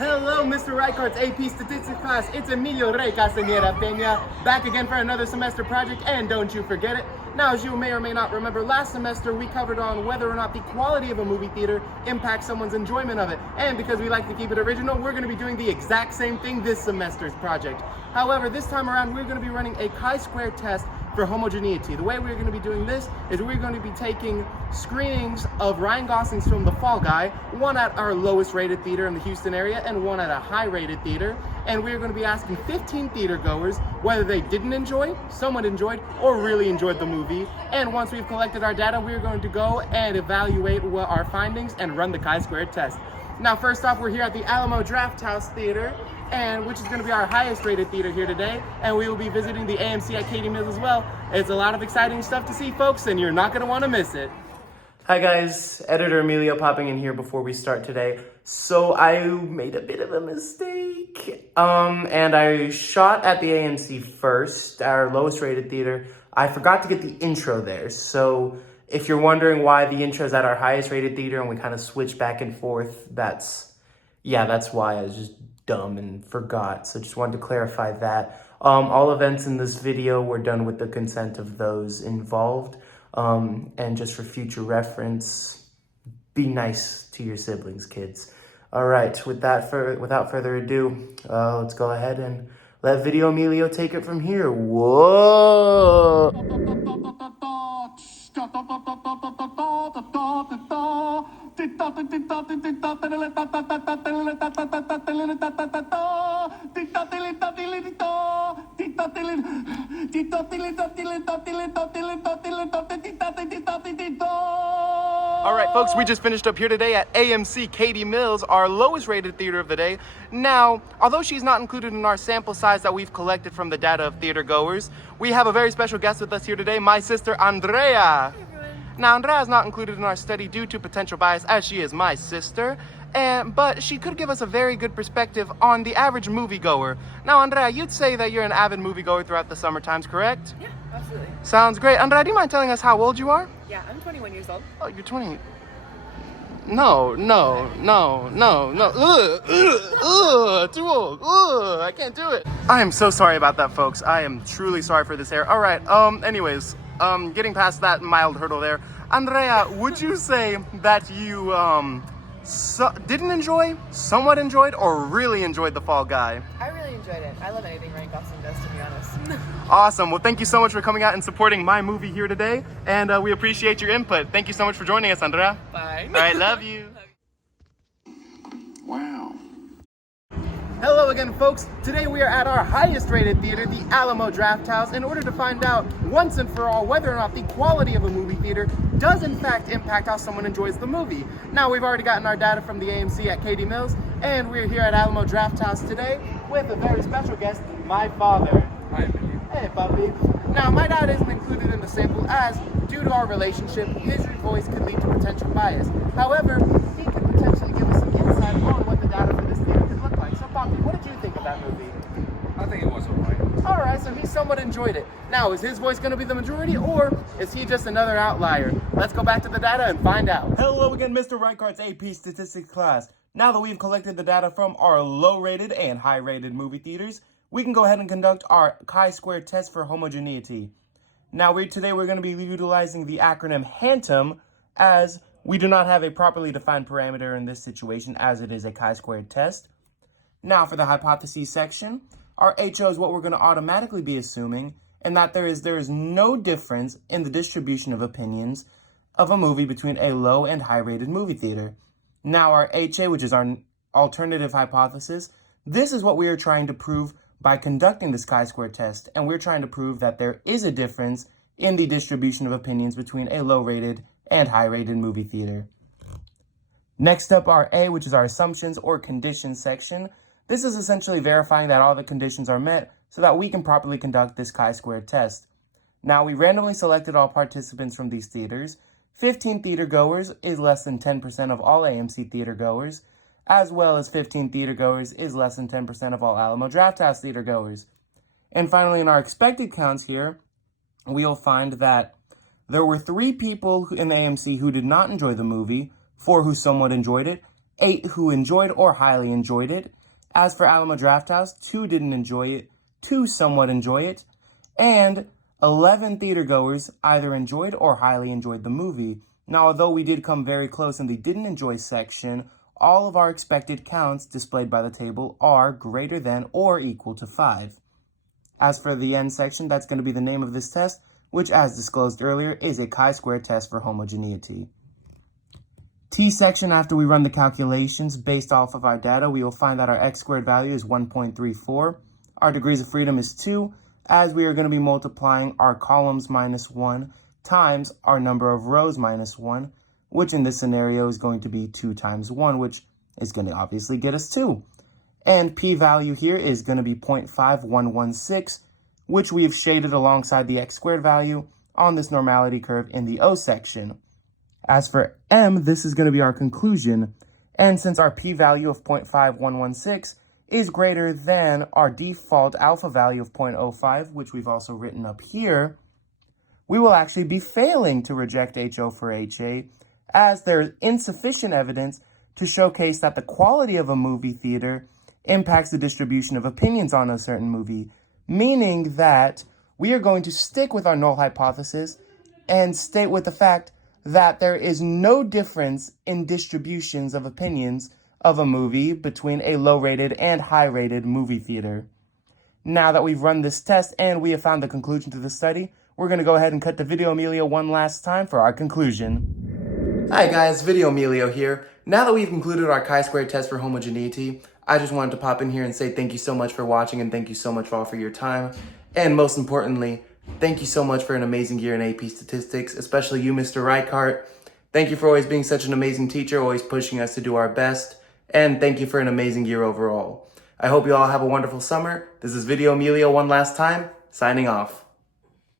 Hello, Mr. Reichardt's AP Statistics class. It's Emilio Rey Castañeda Peña, back again for another semester project, and don't you forget it. Now, as you may or may not remember, last semester we covered on whether or not the quality of a movie theater impacts someone's enjoyment of it. And because we like to keep it original, we're going to be doing the exact same thing this semester's project. However, this time around, we're going to be running a chi-square test for homogeneity. The way we're going to be doing this is we're going to be taking screenings of Ryan Gosling's film The Fall Guy, one at our lowest rated theater in the Houston area and one at a high rated theater, and we're going to be asking 15 theater goers whether they didn't enjoy, somewhat enjoyed, or really enjoyed the movie. And once we've collected our data, we're going to go and evaluate what our findings and run the chi-square test. Now, first off, we're here at the Alamo Drafthouse Theater, and which is going to be our highest rated theater here today, and we will be visiting the AMC at Katy Mills as well. It's a lot of exciting stuff to see, folks, and you're not going to want to miss it. Hi guys, editor Emilio popping in here before we start today. So I made a bit of a mistake, and I shot at the AMC first, our lowest rated theater. I forgot to get the intro there, so if you're wondering why the intro is at our highest rated theater and we kind of switch back and forth, that's why. I was just dumb and forgot, so just wanted to clarify that. All events in this video were done with the consent of those involved, and just for future reference, be nice to your siblings, kids. All right, without further ado, let's go ahead and let Video Emilio take it from here. Whoa! All right, folks, we just finished up here today at AMC Katy Mills, our lowest rated theater of the day. Now, although she's not included in our sample size that we've collected from the data of theater goers, we have a very special guest with us here today, my sister Andrea. Now, Andrea is not included in our study due to potential bias, as she is my sister, but she could give us a very good perspective on the average moviegoer. Now, Andrea, you'd say that you're an avid moviegoer throughout the summer times, correct? Yeah, absolutely. Sounds great. Andrea, do you mind telling us how old you are? Yeah, I'm 21 years old. Oh, you're 20. No. Too old. I can't do it. I am so sorry about that, folks. I am truly sorry for this hair. All right. Anyways, getting past that mild hurdle there, Andrea, would you say that you didn't enjoy, somewhat enjoyed, or really enjoyed The Fall Guy? I really enjoyed it. I love anything Ryan Gosling does, to be honest. Awesome. Well, thank you so much for coming out and supporting my movie here today, and we appreciate your input. Thank you so much for joining us, Andrea. Bye. All right, love you. Wow. Hello again, folks. Today we are at our highest rated theater, the Alamo Drafthouse, in order to find out once and for all whether or not the quality of a movie theater does in fact impact how someone enjoys the movie. Now, we've already gotten our data from the AMC at Katy Mills, and we're here at Alamo Drafthouse today with a very special guest, my father. Hi, Emilio. Hey, puppy. Now, my dad isn't included in the sample as, due to our relationship, his voice could lead to potential bias. However, he could potentially give us some insight on what the data for this theater could look like. So, Poppy, what did you think of that movie? I think it was alright. Alright, so he somewhat enjoyed it. Now, is his voice going to be the majority, or is he just another outlier? Let's go back to the data and find out. Hello again, Mr. Reichardt's AP Statistics class. Now that we've collected the data from our low-rated and high-rated movie theaters, we can go ahead and conduct our chi-square test for homogeneity. Now, today we're going to be utilizing the acronym HANTOM, as we do not have a properly defined parameter in this situation, as it is a chi-square test. Now, for the hypotheses section, our HO is what we're going to automatically be assuming, and that there is no difference in the distribution of opinions of a movie between a low and high-rated movie theater. Now, our HA, which is our alternative hypothesis, this is what we are trying to prove by conducting this chi-square test, and we're trying to prove that there is a difference in the distribution of opinions between a low-rated and high-rated movie theater. Next up, our A, which is our assumptions or conditions section. This is essentially verifying that all the conditions are met so that we can properly conduct this chi-square test. Now, we randomly selected all participants from these theaters. 15 theater goers is less than 10% of all AMC theater goers, as well as 15 theater goers is less than 10% of all Alamo Drafthouse theater goers. And finally, in our expected counts here, we'll find that there were 3 people in AMC who did not enjoy the movie, 4 who somewhat enjoyed it, 8 who enjoyed or highly enjoyed it. As for Alamo Drafthouse, 2 didn't enjoy it, 2 somewhat enjoy it, and 11 theatergoers either enjoyed or highly enjoyed the movie. Now, although we did come very close in the didn't enjoy section, all of our expected counts displayed by the table are greater than or equal to 5. As for the end section, that's going to be the name of this test, which, as disclosed earlier, is a chi-square test for homogeneity. T section, after we run the calculations based off of our data, we will find that our x squared value is 1.34. Our degrees of freedom is 2, as we are going to be multiplying our columns minus 1 times our number of rows minus 1, which in this scenario is going to be 2 times 1, which is going to obviously get us 2. And p-value here is going to be 0.5116, which we have shaded alongside the x squared value on this normality curve in the O section. As for m, this is going to be our conclusion, and since our p-value of 0.5116 is greater than our default alpha value of 0.05, which we've also written up here, we will actually be failing to reject HO for HA, as there is insufficient evidence to showcase that the quality of a movie theater impacts the distribution of opinions on a certain movie, meaning that we are going to stick with our null hypothesis and state with the fact that there is no difference in distributions of opinions of a movie between a low-rated and high-rated movie theater. Now that we've run this test and we have found the conclusion to the study, we're going to go ahead and cut to Video Emilio one last time for our conclusion. Hi guys, Video Emilio here. Now that we've concluded our chi-square test for homogeneity, I just wanted to pop in here and say thank you so much for watching and thank you so much all for your time. And most importantly, thank you so much for an amazing year in AP Statistics, especially you, Mr. Reichart. Thank you for always being such an amazing teacher, always pushing us to do our best. And thank you for an amazing year overall. I hope you all have a wonderful summer. This is Video Emilio one last time, signing off.